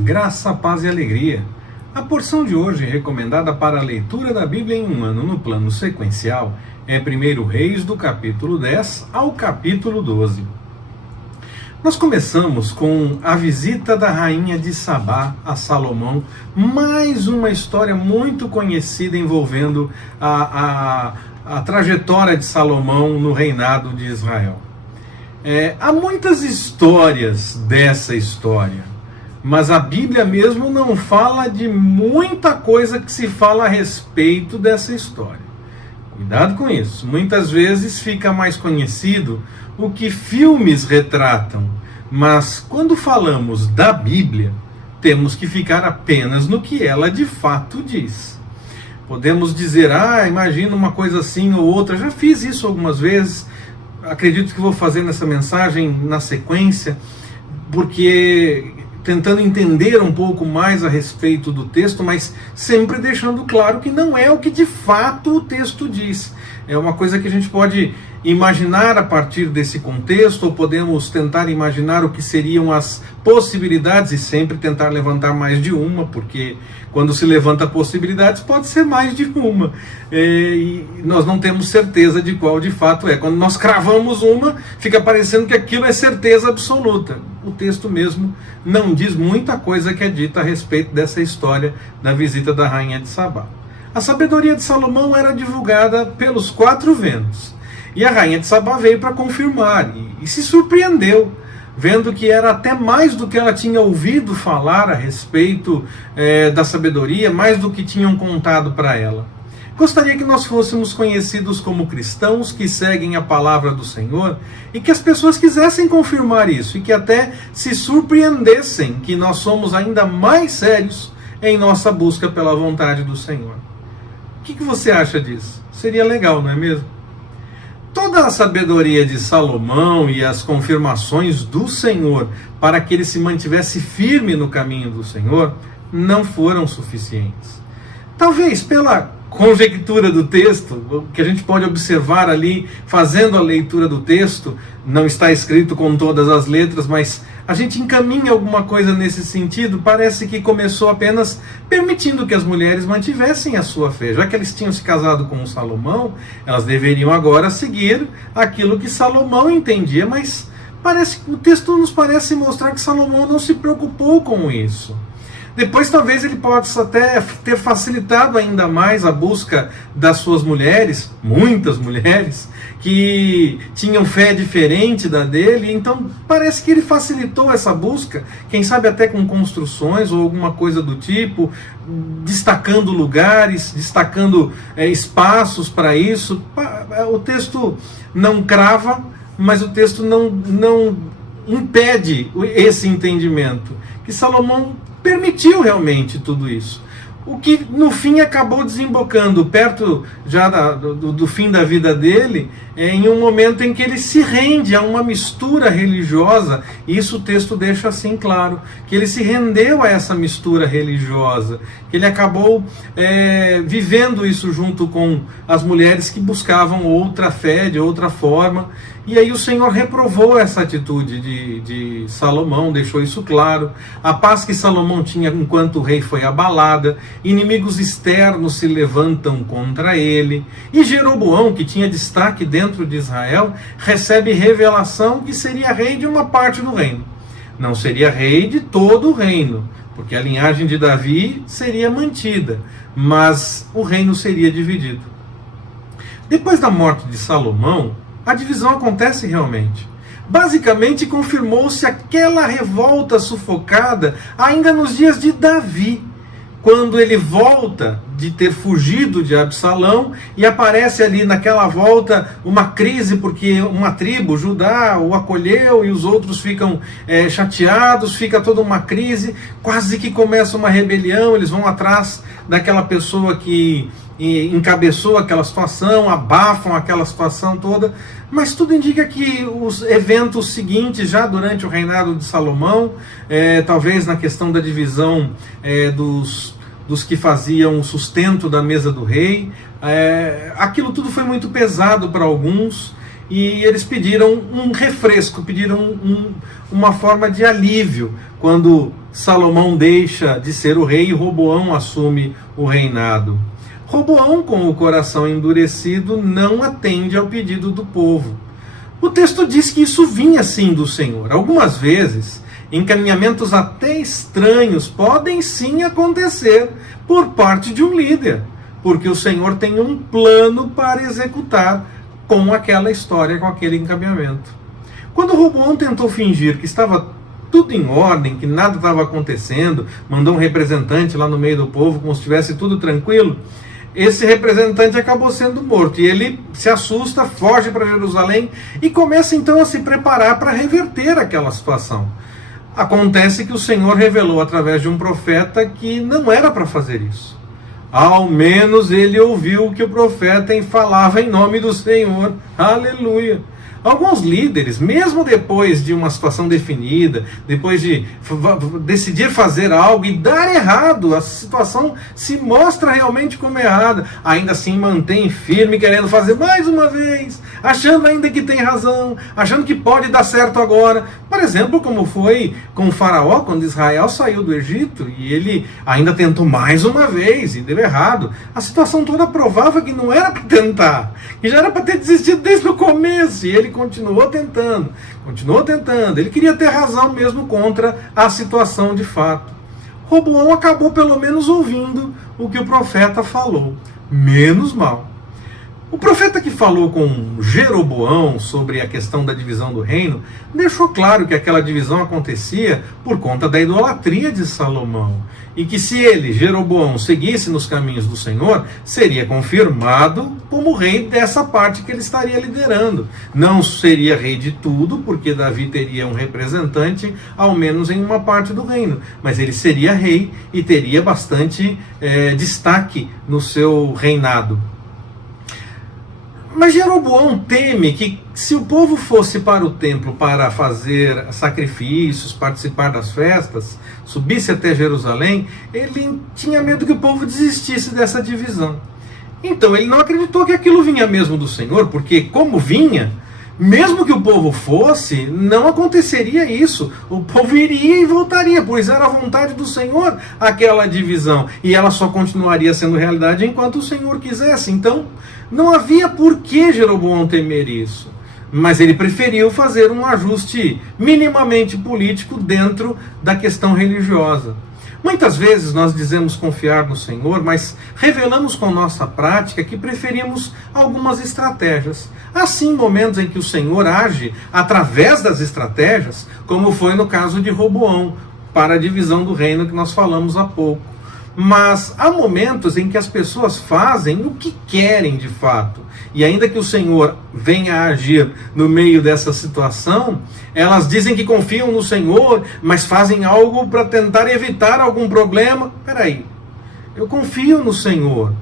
Graça, paz e alegria. A porção de hoje, recomendada para a leitura da Bíblia em um ano no plano sequencial, é 1 Reis do capítulo 10 ao capítulo 12. Nós começamos com a visita da rainha de Sabá a Salomão, mais uma história muito conhecida envolvendo a trajetória de Salomão no reinado de Israel. Há muitas histórias dessa história, mas a Bíblia mesmo não fala de muita coisa que se fala a respeito dessa história. Cuidado com isso. Muitas vezes fica mais conhecido o que filmes retratam, mas quando falamos da Bíblia, temos que ficar apenas no que ela de fato diz. Podemos dizer, imagina uma coisa assim ou outra. Já fiz isso algumas vezes, acredito que vou fazer nessa mensagem na sequência, porque tentando entender um pouco mais a respeito do texto, mas sempre deixando claro que não é o que de fato o texto diz. É uma coisa que a gente pode imaginar a partir desse contexto, ou podemos tentar imaginar o que seriam as possibilidades e sempre tentar levantar mais de uma, porque quando se levanta possibilidades pode ser mais de uma, e nós não temos certeza de qual de fato é. Quando nós cravamos uma, fica parecendo que aquilo é certeza absoluta. O texto mesmo não diz muita coisa que é dita a respeito dessa história da visita da rainha de Sabá. A sabedoria de Salomão era divulgada pelos 4 ventos, e a rainha de Sabá veio para confirmar, e se surpreendeu, vendo que era até mais do que ela tinha ouvido falar a respeito da sabedoria, mais do que tinham contado para ela. Gostaria que nós fôssemos conhecidos como cristãos que seguem a palavra do Senhor, e que as pessoas quisessem confirmar isso, e que até se surpreendessem que nós somos ainda mais sérios em nossa busca pela vontade do Senhor. O que você acha disso? Seria legal, não é mesmo? Toda a sabedoria de Salomão e as confirmações do Senhor para que ele se mantivesse firme no caminho do Senhor não foram suficientes. Talvez pela conjectura do texto, o que a gente pode observar ali, fazendo a leitura do texto, não está escrito com todas as letras, mas a gente encaminha alguma coisa nesse sentido. Parece que começou apenas permitindo que as mulheres mantivessem a sua fé. Já que eles tinham se casado com Salomão, elas deveriam agora seguir aquilo que Salomão entendia, mas o texto nos parece mostrar que Salomão não se preocupou com isso. Depois talvez ele possa até ter facilitado ainda mais a busca das suas mulheres, muitas mulheres, que tinham fé diferente da dele. Então parece que ele facilitou essa busca, quem sabe até com construções ou alguma coisa do tipo, destacando lugares, destacando espaços para isso. O texto não crava, mas o texto não impede esse entendimento, que Salomão permitiu realmente tudo isso. O que no fim acabou desembocando, perto já do fim da vida dele, em um momento em que ele se rende a uma mistura religiosa. E isso o texto deixa assim claro, que ele se rendeu a essa mistura religiosa, que ele acabou vivendo isso junto com as mulheres que buscavam outra fé, de outra forma. E aí o Senhor reprovou essa atitude de Salomão, deixou isso claro. A paz que Salomão tinha enquanto o rei foi abalada, inimigos externos se levantam contra ele, e Jeroboão, que tinha destaque dentro de Israel, recebe revelação que seria rei de uma parte do reino. Não seria rei de todo o reino, porque a linhagem de Davi seria mantida, mas o reino seria dividido. Depois da morte de Salomão, a divisão acontece realmente. Basicamente confirmou-se aquela revolta sufocada ainda nos dias de Davi, quando ele volta de ter fugido de Absalão, e aparece ali naquela volta uma crise, porque uma tribo, Judá, o acolheu e os outros ficam chateados, fica toda uma crise, quase que começa uma rebelião. Eles vão atrás daquela pessoa que encabeçou aquela situação, abafam aquela situação toda, mas tudo indica que os eventos seguintes, já durante o reinado de Salomão, talvez na questão da divisão dos que faziam o sustento da mesa do rei, aquilo tudo foi muito pesado para alguns, e eles pediram um refresco, pediram uma forma de alívio, quando Salomão deixa de ser o rei e Roboão assume o reinado. Roboão, com o coração endurecido, não atende ao pedido do povo. O texto diz que isso vinha sim do Senhor. Algumas vezes, encaminhamentos até estranhos podem sim acontecer por parte de um líder, porque o Senhor tem um plano para executar com aquela história, com aquele encaminhamento. Quando Roboão tentou fingir que estava tudo em ordem, que nada estava acontecendo, mandou um representante lá no meio do povo, como se estivesse tudo tranquilo, esse representante acabou sendo morto, e ele se assusta, foge para Jerusalém e começa então a se preparar para reverter aquela situação. Acontece que o Senhor revelou através de um profeta que não era para fazer isso. Ao menos ele ouviu o que o profeta falava em nome do Senhor. Aleluia! Alguns líderes, mesmo depois de uma situação definida, depois de decidir fazer algo e dar errado, a situação se mostra realmente como errada, ainda assim mantém firme, querendo fazer mais uma vez, achando ainda que tem razão, achando que pode dar certo agora. Por exemplo, como foi com o faraó, quando Israel saiu do Egito, e ele ainda tentou mais uma vez, e deu errado. A situação toda provava que não era para tentar, que já era para ter desistido desde o começo, e ele continuou tentando, ele queria ter razão mesmo contra a situação de fato. Roboão acabou pelo menos ouvindo o que o profeta falou, menos mal. O profeta que falou com Jeroboão sobre a questão da divisão do reino deixou claro que aquela divisão acontecia por conta da idolatria de Salomão, e que se ele, Jeroboão, seguisse nos caminhos do Senhor, seria confirmado como rei dessa parte que ele estaria liderando. Não seria rei de tudo, porque Davi teria um representante, ao menos em uma parte do reino, mas ele seria rei e teria bastante destaque no seu reinado. Mas Jeroboão teme que, se o povo fosse para o templo para fazer sacrifícios, participar das festas, subisse até Jerusalém, ele tinha medo que o povo desistisse dessa divisão. Então ele não acreditou que aquilo vinha mesmo do Senhor, porque como vinha, mesmo que o povo fosse, não aconteceria isso. O povo iria e voltaria, pois era a vontade do Senhor aquela divisão, e ela só continuaria sendo realidade enquanto o Senhor quisesse. Então não havia por que Jeroboão temer isso, mas ele preferiu fazer um ajuste minimamente político dentro da questão religiosa. Muitas vezes nós dizemos confiar no Senhor, mas revelamos com nossa prática que preferimos algumas estratégias. Há sim momentos em que o Senhor age através das estratégias, como foi no caso de Roboão, para a divisão do reino que nós falamos há pouco. Mas há momentos em que as pessoas fazem o que querem de fato. E ainda que o Senhor venha a agir no meio dessa situação, elas dizem que confiam no Senhor, mas fazem algo para tentar evitar algum problema. Peraí, eu confio no Senhor,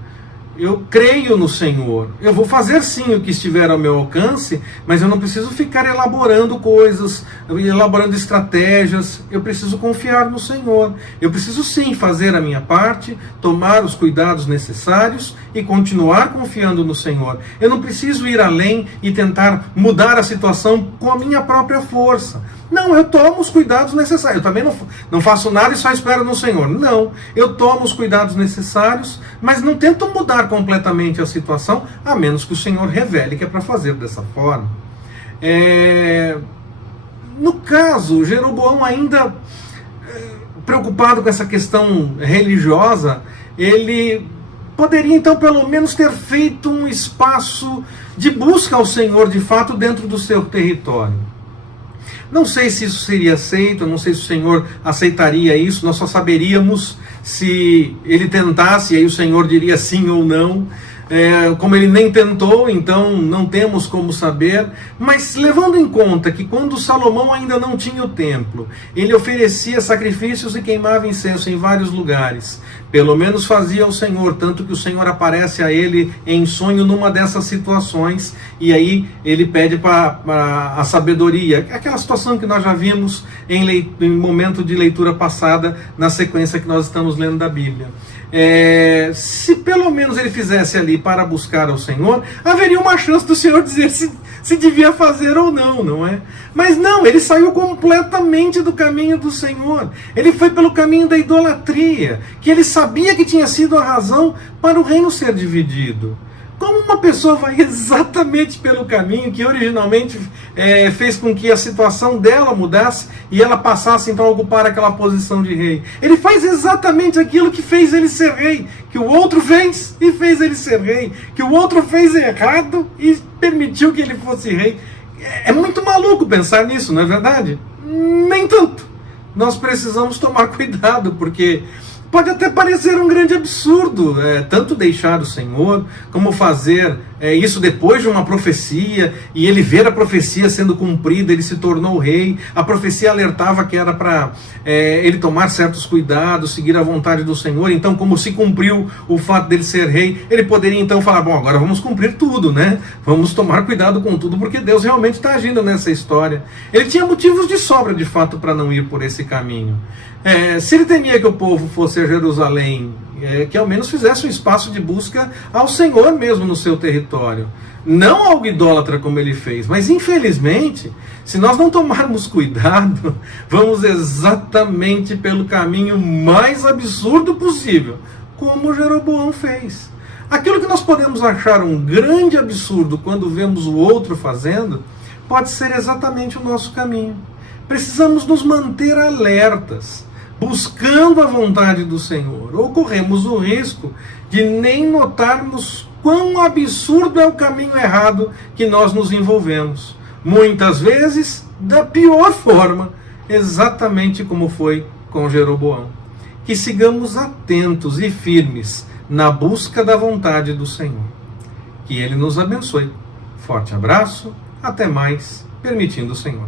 eu creio no Senhor, eu vou fazer sim o que estiver ao meu alcance, mas eu não preciso ficar elaborando coisas, elaborando estratégias. Eu preciso confiar no Senhor, eu preciso sim fazer a minha parte, tomar os cuidados necessários e continuar confiando no Senhor. Eu não preciso ir além e tentar mudar a situação com a minha própria força. Não, eu tomo os cuidados necessários. Eu também não faço nada e só espero no Senhor. Não, eu tomo os cuidados necessários, mas não tento mudar completamente a situação, a menos que o Senhor revele que é para fazer dessa forma. No caso, Jeroboão ainda preocupado com essa questão religiosa, ele poderia então pelo menos ter feito um espaço de busca ao Senhor de fato dentro do seu território. Não sei se isso seria aceito, não sei se o Senhor aceitaria isso, nós só saberíamos se ele tentasse, e aí o Senhor diria sim ou não. Como ele nem tentou, então não temos como saber, mas levando em conta que quando Salomão ainda não tinha o templo, ele oferecia sacrifícios e queimava incenso em vários lugares, pelo menos fazia ao Senhor, tanto que o Senhor aparece a ele em sonho numa dessas situações, e aí ele pede para a sabedoria, aquela situação que nós já vimos em momento de leitura passada, na sequência que nós estamos lendo da Bíblia. Se pelo menos ele fizesse ali para buscar ao Senhor, haveria uma chance do Senhor dizer se devia fazer ou não, não é? Mas não, ele saiu completamente do caminho do Senhor. Ele foi pelo caminho da idolatria, que ele sabia que tinha sido a razão para o reino ser dividido. Como uma pessoa vai exatamente pelo caminho que originalmente fez com que a situação dela mudasse e ela passasse então a ocupar aquela posição de rei? Ele faz exatamente aquilo que fez ele ser rei, que o outro fez e fez ele ser rei, que o outro fez errado e permitiu que ele fosse rei. É muito maluco pensar nisso, não é verdade? Nem tanto. Nós precisamos tomar cuidado, porque pode até parecer um grande absurdo, tanto deixar o Senhor, como fazer isso depois de uma profecia, e ele ver a profecia sendo cumprida, ele se tornou rei. A profecia alertava que era para ele tomar certos cuidados, seguir a vontade do Senhor. Então, como se cumpriu o fato dele ser rei, ele poderia então falar, bom, agora vamos cumprir tudo, né? Vamos tomar cuidado com tudo, porque Deus realmente está agindo nessa história. Ele tinha motivos de sobra, de fato, para não ir por esse caminho. Se ele temia que o povo fosse a Jerusalém, que ao menos fizesse um espaço de busca ao Senhor mesmo no seu território. Não algo idólatra como ele fez, mas infelizmente, se nós não tomarmos cuidado, vamos exatamente pelo caminho mais absurdo possível, como Jeroboão fez. Aquilo que nós podemos achar um grande absurdo quando vemos o outro fazendo, pode ser exatamente o nosso caminho. Precisamos nos manter alertas, buscando a vontade do Senhor, ou corremos o risco de nem notarmos quão absurdo é o caminho errado que nós nos envolvemos. Muitas vezes, da pior forma, exatamente como foi com Jeroboão. Que sigamos atentos e firmes na busca da vontade do Senhor. Que Ele nos abençoe. Forte abraço, até mais, permitindo o Senhor.